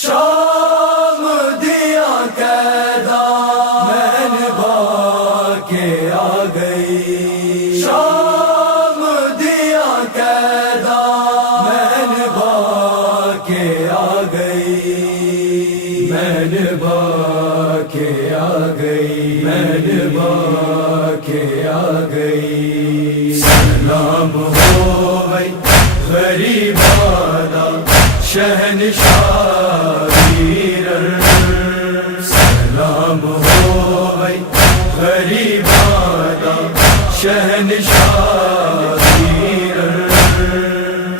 شام دیا قیدا میں نبھا کے آ گئی، شام دیا قیدا میں نبھا کے آ گئی، میں نبھا کے آ گئی، میں نبھا کے آ گئی۔ سلام ہو بھائی غریبانہ شہنشاہ ویرر، سلام ہو بھائی غریبانہ شہنشاہ ویرر۔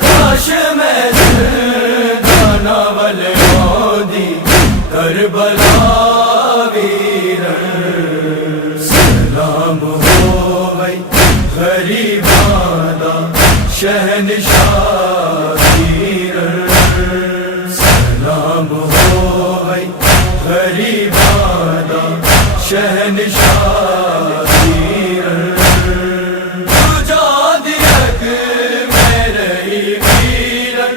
کاش میں زندانہ والے مودی کربلا ویرر، سلام ہو بھائی غریبانہ شہنشاہ ویرر، سلام ہو بھائی غریبانہ شہنشاہ ویرر۔ جاد یک میں رہی ویرر،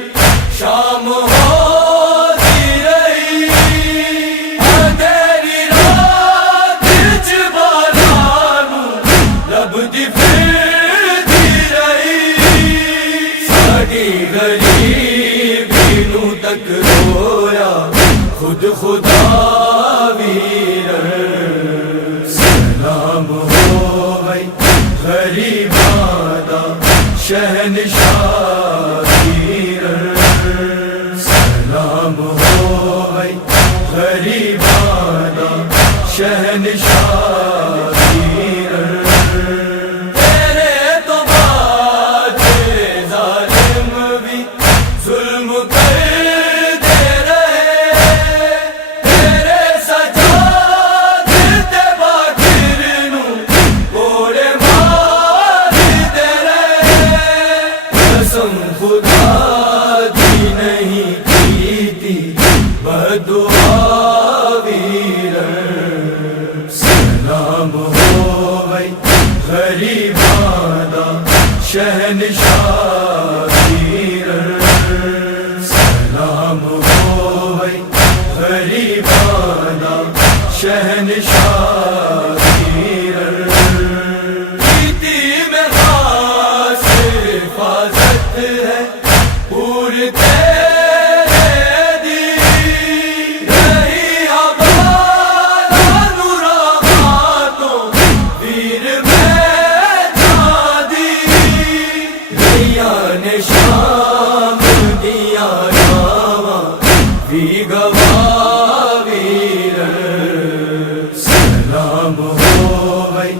شام ہوتی رہی، اندھیری رات وچ بارانوں لبدی پھرتی رہی، ساڈی غریبی نوں تک رویا خود خدا ویرر، سلام ہو بھائی غریبانہ شہنشاہ ویرر، سلام ہو بھائی غریبانہ شہنشاہ ویرر۔ تیرے تو بعد ظالم بھی ظلم کرتے رہے، تیرے سجادے تے باقر نوں کوڑے مارتے رہے، قسم خدا دی نہیں کیتی بدعا ویرر، سلام ہو بھائی غریبانہ شہنشاہ ویرر، سلام ہو بھائی غریبانہ شہنشاہ ویرر۔ کیتی میں خاص حفاظت ہے پوری تیرے دی، رہی آباد نورابادوں ویر میں جادی، ریاں شام دیا ناواں بھی گواہ ویرر، سلام ہو بھائی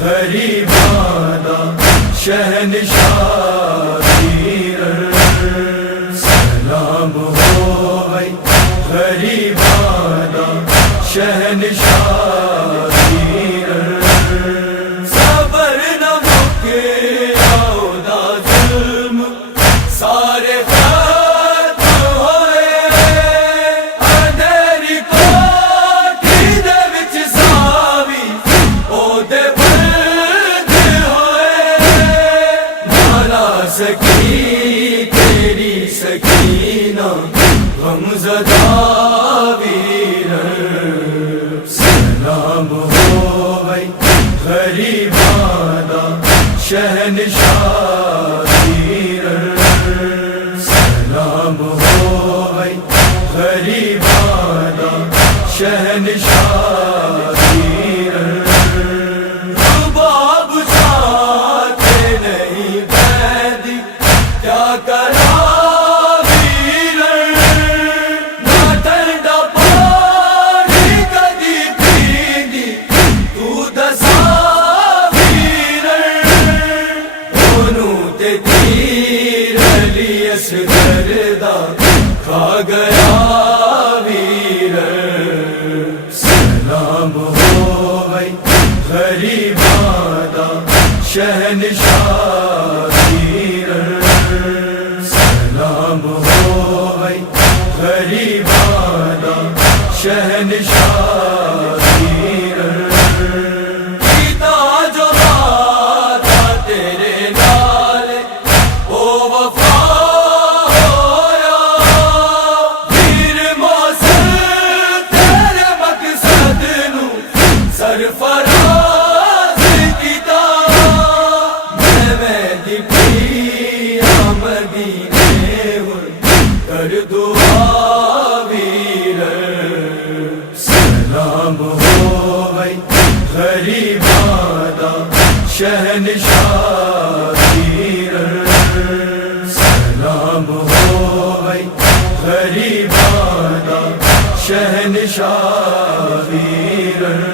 غریبانہ شہنشاہ ویرر، سلام ہو بھائی غریبانہ شہنشاہ ویرر۔ صبر نہ مکیا دا ظلم سارے ختم ہوئے، اندھیری کوٹھی دے وچ ساوی او دے بند ہوئے، مالا سکی تیری سکینہ غمزدہ ویرر، سلام ہو بھائی غریبانہ شہنشاہ ویرر، سلام ہو بھائی غریبانہ شہنشاہ ویرر۔ رباب چاہتے نہیں بیدی کیا کرا ویرر، نہ ٹھنڈا پانی کدی پیندی تو دسا ویرر، دونوں تے تیر علی اصغر دا کھا گیا ویرر، سلام ہو بھائی غریبانہ شہنشاہ ویرر، سلام ہو بھائی غریبانہ شہنشاہ ویرر۔ پیتا جو وعدہ تیرے نال او وفا ہویا، ویر دی پیا مدینے کر دعا ویر سلام ہووے غریباں دا شہنشاہ ویر سلام ہووے غریباں دا شہنشاہ ویر